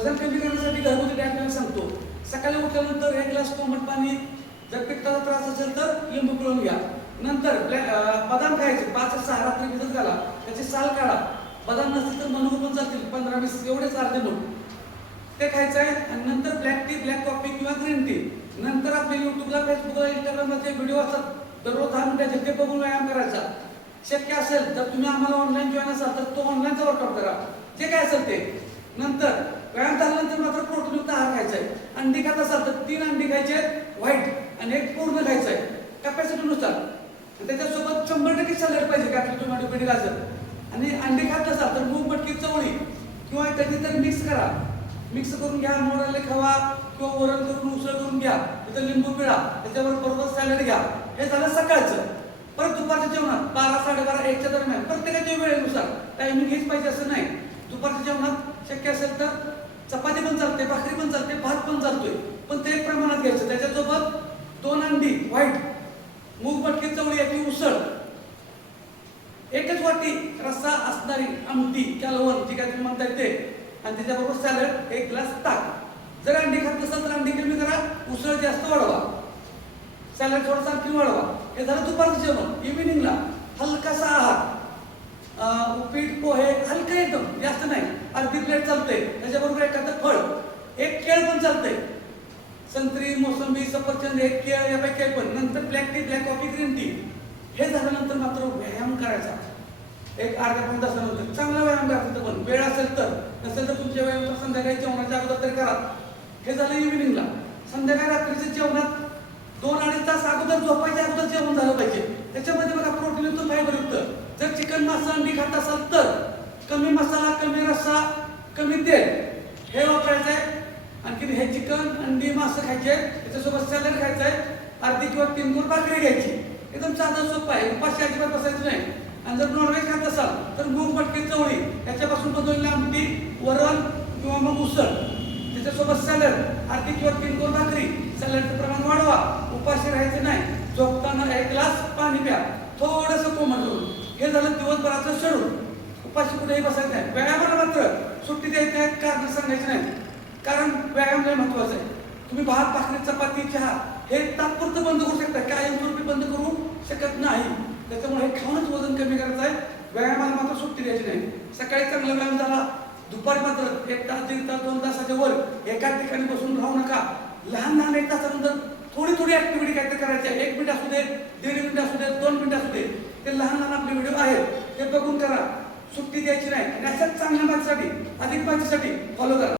वजन कमी करण्यासाठी घरगुती डाएट प्लॅन सांगतो. सकाळी उठल्यानंतर 1 ग्लास कोमट पाणी, जर पित्ताचा त्रास असेल तर लिंबू पिळून घ्या. नंतर बदाम खायचे 5 ते 6 रात्री भिजत घाला, त्याची साल काढा. बदाम नसतील तर मनुके पण चालतील, 15-20 एवढेच अर्धे मूठ ते खायचं आहे. आणि नंतर ब्लॅक टी, ब्लॅक कॉफी किंवा ग्रीन टी. नंतर आपले युट्यूबला, फेसबुकला, इंस्टाग्रामला ते व्हिडिओ असतात दररोज 10 मिनिटाचे, ते बघून व्यायाम करायचा. शक्य असेल तर तुम्ही आम्हाला ऑनलाईन जॉईन असाल तर तो ऑनलाईनचा वर्कआउट करा, जे काय असेल ते. नंतर व्यायाम झाल्यानंतर मात्र प्रोटीनयुक्त आहार खायचा आहे. अंडी खात असाल तर 3 अंडी खायचे व्हाईट आणि 1 पूर्ण खायचं आहे कॅपॅसिटीनुसार. त्याच्यासोबत 100% सॅलड पाहिजे, काकडी, टोमॅटो, पेरी, गाजर. आणि अंडी खात असाल तर मूग, मटकी, चवळी किंवा कधीतरी मिक्स करा. मिक्स करून घ्या, मोडाले खावा किंवा वरण करून उसळ करून घ्या, तिथं लिंबू पिळा, त्याच्यावर बरोबर सॅलड घ्या. हे झालं सकाळचं. परत दुपारच्या जेवणात 12, 12:30, 1च्या दरम्यान प्रत्येकाच्या वेळेनुसार टायमिंग हेच पाहिजे असं नाही. दुपारच्या जेवणात शक्य असेल तर चपाती पण चालते, भाकरी पण चालते, भात पण चालतोय, पण ते प्रमाणात घ्यायचं. त्याच्यासोबत 2 अंडी व्हाईट, मूग, मटकी, चवळी याची उसळ, 1च वाटी रस्सा असणारी आमटी, कालवण जे काय तुम्ही म्हणताय ते, आणि त्याच्याबरोबर सॅलड, 1 ग्लास ताक. जर अंडी खात नसाल तर अंडी कमी करा, उसळ जास्त वाढवा, सॅलड थोडासा आणखी वाढवा. हे झालं दुपारचं जेवण. इव्हिनिंगला हलकासा आहार, उपीट, पोहे, हलकं एकदम, जास्त नाही. अर्धी प्लेट चालते, त्याच्याबरोबर एखादं फळ, 1 केळ पण चालतंय, संत्री, मोसंबी, सफरचंद, 1 केळ, यापैकी एक पण. नंतर black tea, black coffee, green tea. हे झाल्यानंतर मात्र व्यायाम करायचा 1 अर्ध्या पाऊण तासानंतर. चांगला व्यायाम करायचा, पण वेळ असेल तर, नसेल तर तुमच्या व्यायाम संध्याकाळी जेवणाच्या अगोदर तरी करा. हे झालं इव्हिनिंगला. संध्याकाळी रात्रीच्या जेवणात 2-2.5 तास अगोदर, झोपायच्या अगोदर जेवण झालं पाहिजे. त्याच्यामध्ये बघा प्रोटीन युक्त, फायबर युक्त. जर चिकन, मासा, अंडी खात असाल तर कमी मसाला, कमी रस्सा, कमी तेल हे वापरायचं आहे. आणखी हे चिकन, अंडी, मासे खायचे, त्याच्यासोबत सॅलड खायचं आहे. अर्धी किंवा 3 कोर भाकरी घ्यायची. एकदम साधं सोपं आहे, उपाशी अजिबात बसायचं नाही. आणि जर नॉनव्हेज खात असाल तर मूग, मटकी, चवळी याच्यापासून बनवलेली आमटी, वरण किंवा मग उसळ, त्याच्यासोबत सॅलड, अर्धी किंवा 3 कोर भाकरी. सॅलडचं प्रमाण वाढवा, उपाशी राहायचं नाही. झोपताना 1 ग्लास पाणी प्या, थोडंसं कोमट करून. हे झालं दिवसभराचं शेड्यूल. उपाशी कुठेही बसायचं नाही. व्यायामाला मात्र सुट्टी द्यायची नाही, कारण सांगायची नाही, कारण व्यायाम लय महत्वाचा आहे. तुम्ही भात, भाकरी, चपाती, चहा हे तात्पुरतं बंद करू शकता, कायमस्वरूपी बंद करू शकत नाही. त्याच्यामुळे हे खाऊनच वजन कमी करायचं आहे. व्यायामाला मात्र सुट्टी द्यायची नाही. सकाळी चांगला व्यायाम झाला, दुपारी मात्र 1 तास, 1.5 तास, 2 तासाच्या वर एका ठिकाणी बसून राहू नका. लहान 1 तासानंतर थोडी ऍक्टिव्हिटी काहीतरी करायची आहे. 1 मिनिट असू दे, 1.5 मिनिट असू दे, 2 मिनिट असू दे, ते लहान आपले व्हिडिओ आहेत ते बघून करा. सुट्टी द्यायची नाही. आणि अशाच चांगल्या माहितीसाठी, अधिक माहितीसाठी फॉलो करा.